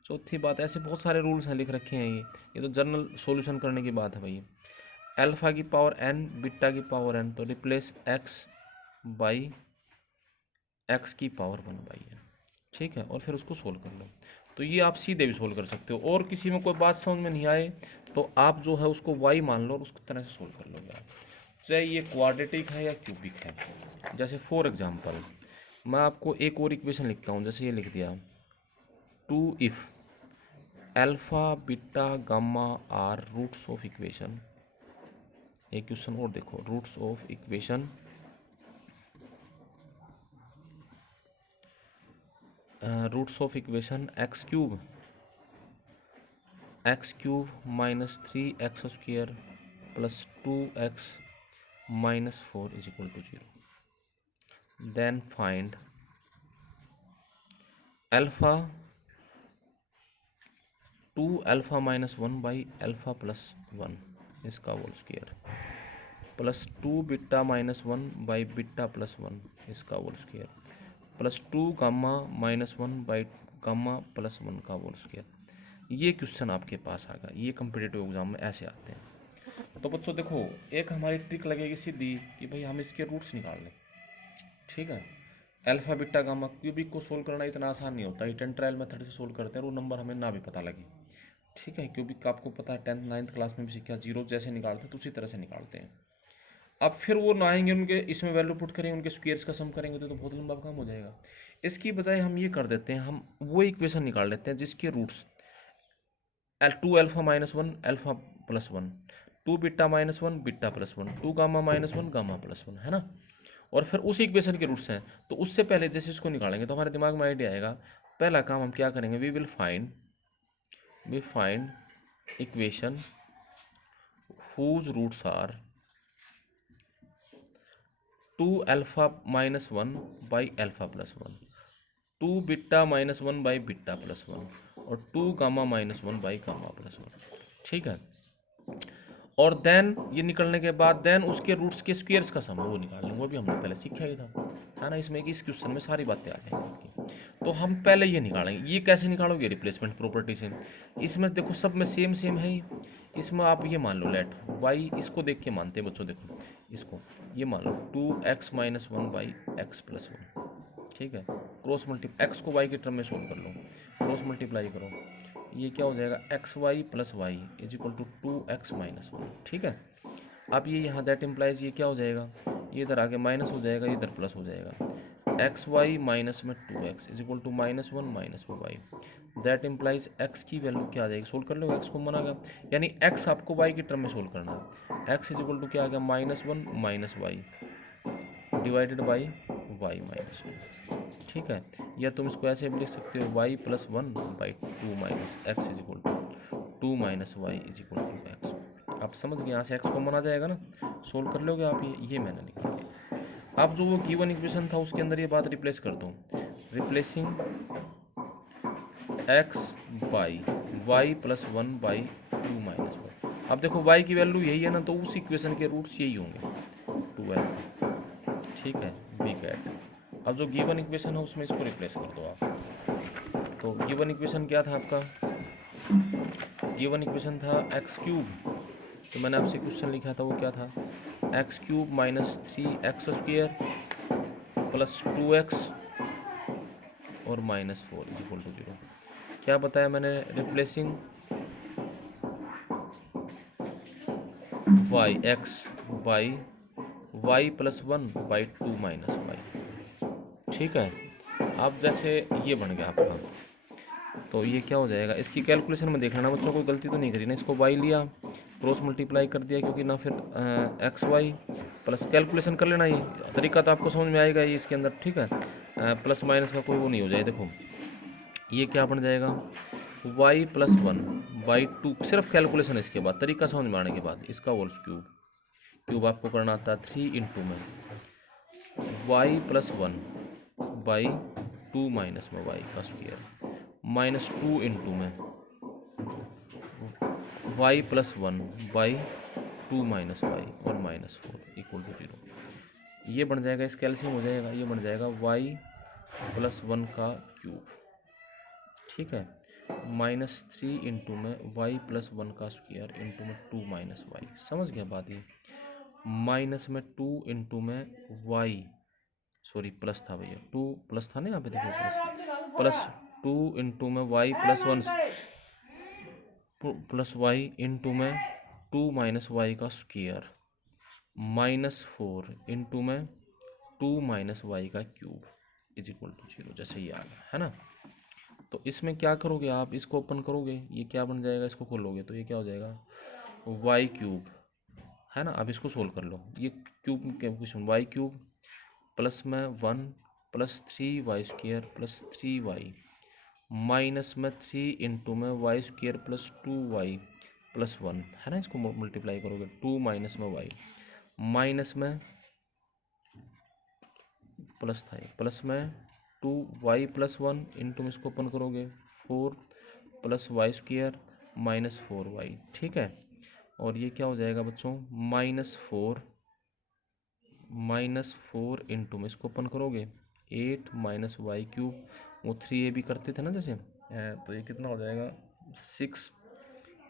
चौथी बात, ऐसे बहुत सारे रूल्स हैं लिख रखे हैं, ये तो जनरल सॉल्यूशन करने की बात है भाई। अल्फा की पावर n बीटा की पावर n, तो रिप्लेस x बाई x की पावर 1/n, ठीक है और फिर उसको सोल्व कर लो। तो ये आप सीधे भी सोल्व कर सकते हो, और किसी में कोई बात समझ में नहीं आए तो आप जो है उसको y मान लो और उसको तरह से सोल्व कर लोगे आप, चाहे ये क्वाड्रेटिक है या क्यूबिक है। जैसे फॉर एग्जांपल मैं आपको एक और इक्वेशन लिखता हूँ, जैसे ये लिख दिया 2 if alpha beta gamma are roots of equation, एक क्वेश्चन और देखो roots of equation x³ minus 3x² plus 2x minus 4 is equal to 0। Then find alpha 2 alpha minus 1/अल्फा प्लस 1 इसका whole square plus 2 beta minus 1/बीटा plus 1 इसका whole square plus 2 gamma minus 1/गामा plus 1 का whole square. ये question आपके पास आएगा, ये कॉम्पिटिटिव एग्जाम में ऐसे आते हैं। तो बच्चों देखो एक हमारी ट्रिक लगेगी सीधी कि भाई हम इसके रूट्स निकाल लें, ठीक है। अल्फा बीटा गामा क्यूबिक को सोल्व करना इतना आसान नहीं होता, हिट एंड ट्रायल मेथड से सोल्व करते हैं, वो नंबर हमें ना भी पता लगे, ठीक है। क्यूबिक का आपको पता है 10th 9th क्लास में भी सीखा, जीरो जैसे निकालते हैं तो उसी तरह से निकालते हैं। अब फिर वो ना आएंगे उनके इसमें वैल्यू पुट करेंगे, उनके स्क्वायर्स का सम करेंगे तो बहुत लंबा काम हो जाएगा। इसकी बजाय हम ये कर देते हैं, हम वो इक्वेशन निकाल लेते हैं जिसके roots 2 alpha minus 1 alpha plus 1, 2 beta minus 1 beta plus 1, 2 gamma minus 1 gamma plus 1, है ना। और फिर उसी इक्वेशन के रूट्स हैं, तो उससे पहले जैसे इसको निकालेंगे तो हमारे दिमाग में आइडिया आएगा। पहला काम हम क्या करेंगे, we find equation whose roots are 2 alpha minus 1/अल्फा प्लस 1, 2 बीटा माइनस 1/बीटा प्लस 1 और 2 गामा माइनस 1/गामा प्लस 1, ठीक है। और देन ये निकलने के बाद देन उसके रूट्स के स्क्वायर्स का सम वो निकाल लेंगे, वो भी हमने पहले सीखा ही था, है ना। इसमें इस क्वेश्चन में सारी बातें आ जाएंगी आपकी। तो हम पहले ये निकालेंगे। ये कैसे निकालोगे? रिप्लेसमेंट प्रॉपर्टी से। इसमें देखो सब में सेम सेम है ही। इसमें आप ये मान लो लेट वाई, इसको देख के मानते हैं बच्चों, देखो इसको ये मान लो 2x-1 बाई x+1। ठीक है, क्रॉस मल्टी एक्स को वाई के टर्म में सोल्व कर लो, क्रॉस मल्टीप्लाई करो, ये क्या हो जाएगा x y plus y is equal to 2x-1। ठीक है, अब ये यहाँ दैट इम्प्लाइज ये क्या हो जाएगा, ये इधर आगे माइनस हो जाएगा, इधर प्लस हो जाएगा, एक्स वाई माइनस में 2x is equal to -1 minus में वाई। दैट इम्प्लाइज एक्स की वैल्यू क्या आ जाएगी, सोल्व कर लो, एक्स को मना गया, यानी एक्स आपको वाई की टर्म में सोल्व करना है। एक्स इज इक्वल टू क्या आ गया, -1 minus y divided by y minus 2। ठीक है, या तुम इसको ऐसे भी लिख सकते हो y plus 1 by 2 minus x is equal to 2 minus y is equal to x. आप समझ गए, यहाँ से एक्स कॉमन आ जाएगा ना, सोल्व कर लोगे आप, ये मैंने निकाल लिया। अब जो वो गिवन इक्वेशन था उसके अंदर ये बात रिप्लेस कर दो, replacing x by y plus 1 by 2 minus y. अब देखो वाई की वैल्यू यही है ना, तो उस इक्वेशन के रूट्स यही होंगे 12। ठीक है, वी कैट। अब जो गिवन इक्वेशन है उसमें इसको रिप्लेस कर दो आप। तो गिवन इक्वेशन क्या था आपका, गिवन इक्वेशन था एक्स क्यूब, तो मैंने आपसे क्वेश्चन लिखा था वो क्या था, x cube minus 3x² plus 2x और -4 इज इक्वल टू 0। क्या बताया मैंने, replacing y x by y plus 1 by 2 minus y. ठीक है, अब जैसे ये बन गया आपका, तो ये क्या हो जाएगा, इसकी कैलकुलेशन में देख लेना बच्चों, कोई गलती तो नहीं करी ना, इसको वाई लिया क्रॉस मल्टीप्लाई कर दिया, क्योंकि ना फिर एक्स वाई प्लस कैलकुलेशन कर लेना, ये तरीका तो आपको समझ में आएगा ये इसके अंदर। ठीक है, प्लस माइनस का कोई वो नहीं हो जाए। देखो ये क्या बन जाएगा, वाई प्लस 1 बाई 2, सिर्फ कैलकुलेशन इसके बाद, तरीका समझ में आने के बाद, इसका होल क्यूब, क्यूब आपको करना आता है 3 इंटू में वाई प्लस 1 बाई 2 माइनस में वाई का स्क्वायर माइनस 2 इंटू में y plus 1 by 2 minus y और -4 इक्वल टू 0। ये बन जाएगा, इस कैल्शियम हो जाएगा, ये बन जाएगा वाई प्लस 1 का क्यूब। ठीक है, -3 इंटू में वाई प्लस 1 का स्क्वायर इंटू में 2 माइनस वाई। समझ गया बात ये, माइनस में 2 इंटू में वाई, सॉरी प्लस था भैया, 2 प्लस था ना यहाँ पे, देखो प्लस, प्लस 2 इंटू में y plus 1 plus y into में 2 माइनस वाई का स्क्वायर -4 इंटू में 2 माइनस वाई का क्यूब इज इक्वल टू 0। जैसे ये आ गया है ना, तो इसमें क्या करोगे आप, इसको ओपन करोगे, ये क्या बन जाएगा, इसको खोलोगे तो ये क्या हो जाएगा, वाई क्यूब, है ना। अब इसको सोल्व कर लो, ये क्यूब के क्वेश्चन, वाई क्यूब प्लस में 1 plus 3y² plus 3y minus में 3 इंटू में y² प्लस 2y प्लस 1, है ना। इसको मल्टीप्लाई करोगे 2 माइनस में y माइनस में प्लस था, प्लस में 2y प्लस 1 इंटू में इसको ओपन करोगे 4 प्लस y² माइनस 4y। ठीक है, और ये क्या हो जाएगा बच्चों, -4 इंटू में इसको ओपन करोगे 8 माइनस वाई क्यूब, वो 3a भी करते थे ना जैसे, तो ये कितना हो जाएगा 6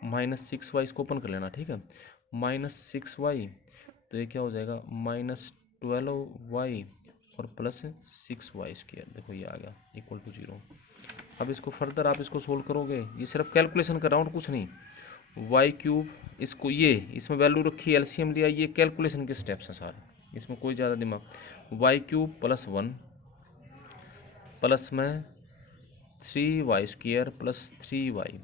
-6y, इसको ओपन कर लेना। ठीक है, -6y, तो ये क्या हो जाएगा -12y और प्लस 6y²। देखो ये आ गया इक्वल टू 0। अब इसको फर्दर आप इसको सोल्व करोगे, ये सिर्फ कैलकुलेशन कर रहा हूँ कुछ नहीं, वाई क्यूब, इसको ये इसमें वैल्यू रखी, एलसीएम लिया, ये कैलकुलेशन के स्टेप्स हैं सारे, इसमें कोई ज़्यादा दिमाग। वाई क्यूब प्लस 1 प्लस में 3y² प्लस 3y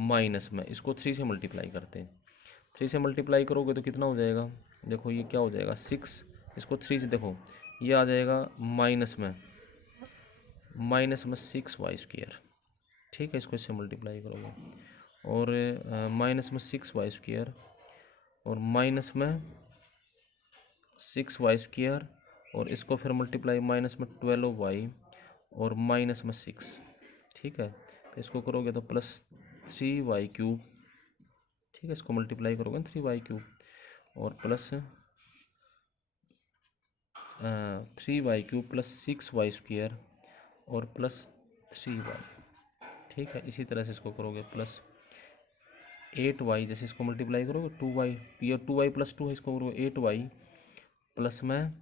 माइनस में, इसको 3 से मल्टीप्लाई करते हैं, 3 से मल्टीप्लाई करोगे तो कितना हो जाएगा, देखो ये क्या हो जाएगा 6, इसको 3 से देखो ये आ जाएगा माइनस में 6y²। ठीक है, इसको इससे मल्टीप्लाई करोगे और माइनस में 6y² और माइनस में 6y² और इसको फिर मल्टीप्लाई माइनस में 12y और माइनस में 6। ठीक है, तो इसको करोगे तो प्लस 3y³। ठीक है, इसको मल्टीप्लाई करोगे 3y³ और प्लस 3y³ प्लस 6y² और प्लस 3y, ठीक है। इसी तरह से इसको करोगे प्लस 8y, जैसे इसको मल्टीप्लाई करोगे 2y, ये 2y प्लस 2 है, इसको करोगे 8y प्लस में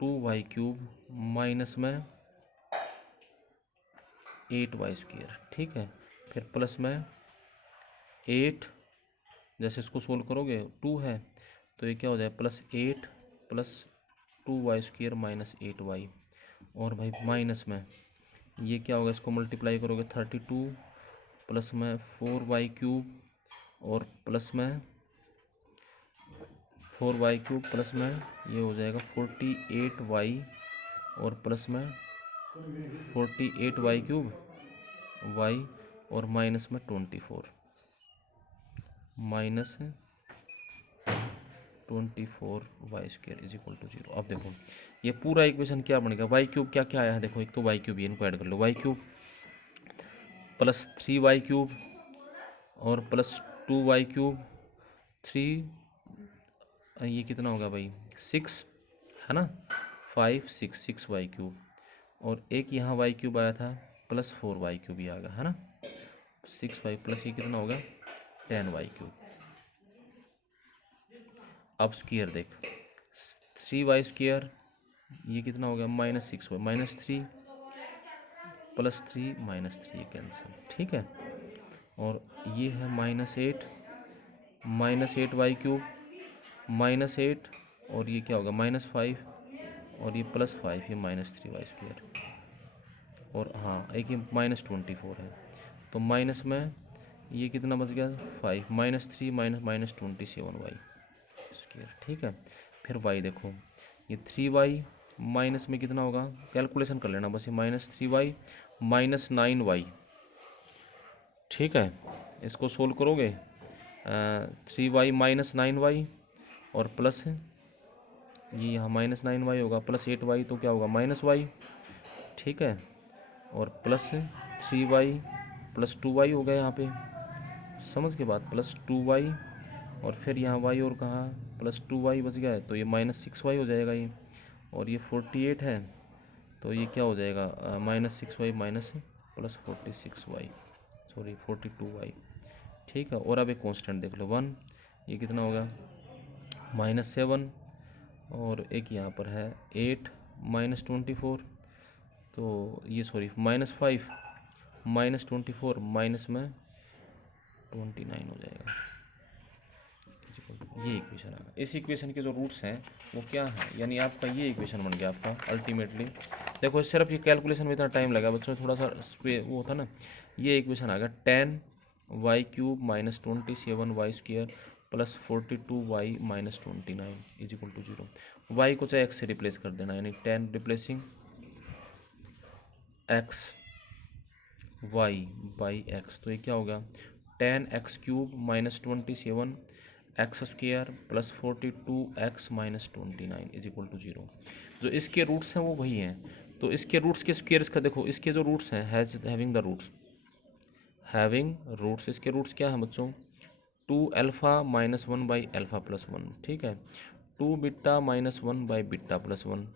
2y क्यूब माइनस में 8y स्क्वायर, ठीक है। फिर प्लस में 8, जैसे इसको सोल्व करोगे 2 है तो ये क्या हो जाए plus 8 plus 2y square minus 8y, और भाई माइनस में ये क्या होगा, इसको मल्टीप्लाई करोगे 32 प्लस में 4y क्यूब और प्लस में 4y क्यूब प्लस में ये हो जाएगा 48y और प्लस में 48y क्यूब y और माइनस में 24 minus 24y square is equal to 0। अब देखो ये पूरा इक्वेशन क्या बनेगा, y क्यूब क्या क्या आया है, देखो एक तो y क्यूब, ये इनको ऐड कर लो, y cube plus 3y cube और प्लस 2y क्यूब 3, ये कितना होगा भाई 6 है ना, 5 6 6y क्यूब, और एक यहाँ y क्यूब आया था प्लस 4y क्यूब भी आ गया है ना, 6y प्लस ये कितना होगा 10y क्यूब। अब स्क्वायर देख 3y स्क्वायर ये कितना हो गया minus 6y minus 3 plus 3 minus 3 ये कैंसिल, ठीक है। और ये है माइनस 8y क्यूब माइनस 8 और ये क्या होगा माइनस 5 और ये प्लस 5 ये माइनस 3y स्क्वायर, और हाँ एक ये माइनस 24 है तो माइनस में ये कितना बच गया 5 माइनस 3 माइनस 27y स्क्वायर, ठीक है। फिर y देखो ये 3y माइनस में कितना होगा, कैलकुलेशन कर लेना बस, ये माइनस 3y माइनस 9y, ठीक है। इसको सोल्व करोगे 3y माइनस 9y और प्लस ये यहाँ माइनस 9y होगा प्लस 8y तो क्या होगा माइनस y, ठीक है। और प्लस 3y प्लस 2y हो गया यहाँ पे, समझ के बाद प्लस 2y और फिर यहाँ y और कहाँ प्लस 2y बच गया है तो ये माइनस 6y हो जाएगा ये, और ये 48 है तो ये क्या हो जाएगा minus 6y minus plus 46y sorry 42y, ठीक है। और अब एक कांस्टेंट देख लो 1, ये कितना होगा माइनस 7 और एक यहाँ पर है 8 माइनस 24 तो ये सॉरी माइनस 5 माइनस 24 माइनस में 29 हो जाएगा, ये इक्वेशन आ गया। इस इक्वेशन के जो रूट्स हैं वो क्या है, यानी आपका ये इक्वेशन बन गया आपका अल्टीमेटली। देखो सिर्फ ये कैलकुलेशन में इतना टाइम लगा बच्चों, थोड़ा सा वो होता ना, ये इक्वेशन आ गया 10y cube minus 27y square plus 42y minus 29 is equal to 0। y को चाहे x से रिप्लेस कर देना, यानी 10 replacing x y by x, तो ये क्या होगा 10x cube minus 27 x square plus 42x minus 29 is equal to 0। जो इसके रूट्स हैं वो वही हैं, तो इसके रूट्स के स्क्वायर्स का देखो, इसके जो रूट्स हैं हैविंग रूट्स, इसके रूट्स क्या हैं बच्चों 2 alpha minus 1 by alpha plus 1, ठीक है, 2 beta minus 1 by beta plus 1,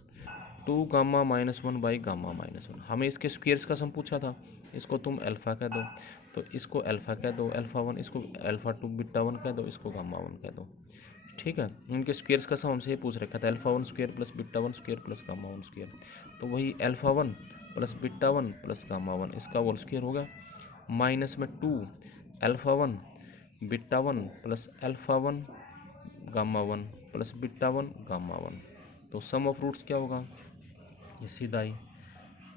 2 gamma minus 1 by gamma minus 1। हमें इसके स्क्वायर्स का सम पूछा था, इसको तुम अल्फ़ा कह दो तो इसको अल्फ़ा कह दो अल्फ़ा 1, इसको अल्फ़ा 2 बीटा 1 कह दो, इसको गामा 1 कह दो, ठीक है। इनके स्क्वायर्स का सम हमसे ये पूछ रखा था alpha 1 square plus beta 1 square plus gamma 1 square, तो वही alpha 1 plus beta 1 plus gamma 1 इसका होल स्क्वायर होगा, माइनस में 2 alpha 1 beta 1 plus alpha 1 gamma 1 plus beta 1 gamma 1, तो सम ऑफ रूट्स क्या होगा, ये सीधा ही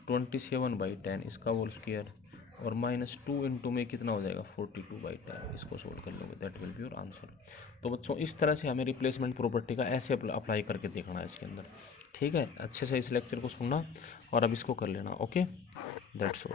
27/10 इसका होल स्क्वायर और माइनस 2 इंटू में कितना हो जाएगा 42/10, इसको सोल्व कर लोगे that will be your answer. तो बच्चों इस तरह से हमें रिप्लेसमेंट प्रॉपर्टी का ऐसे अप्लाई करके देखना है इसके अंदर, ठीक है। अच्छे से इस लेक्चर को सुनना और अब इसको कर लेना, ओके दैट्स ऑल।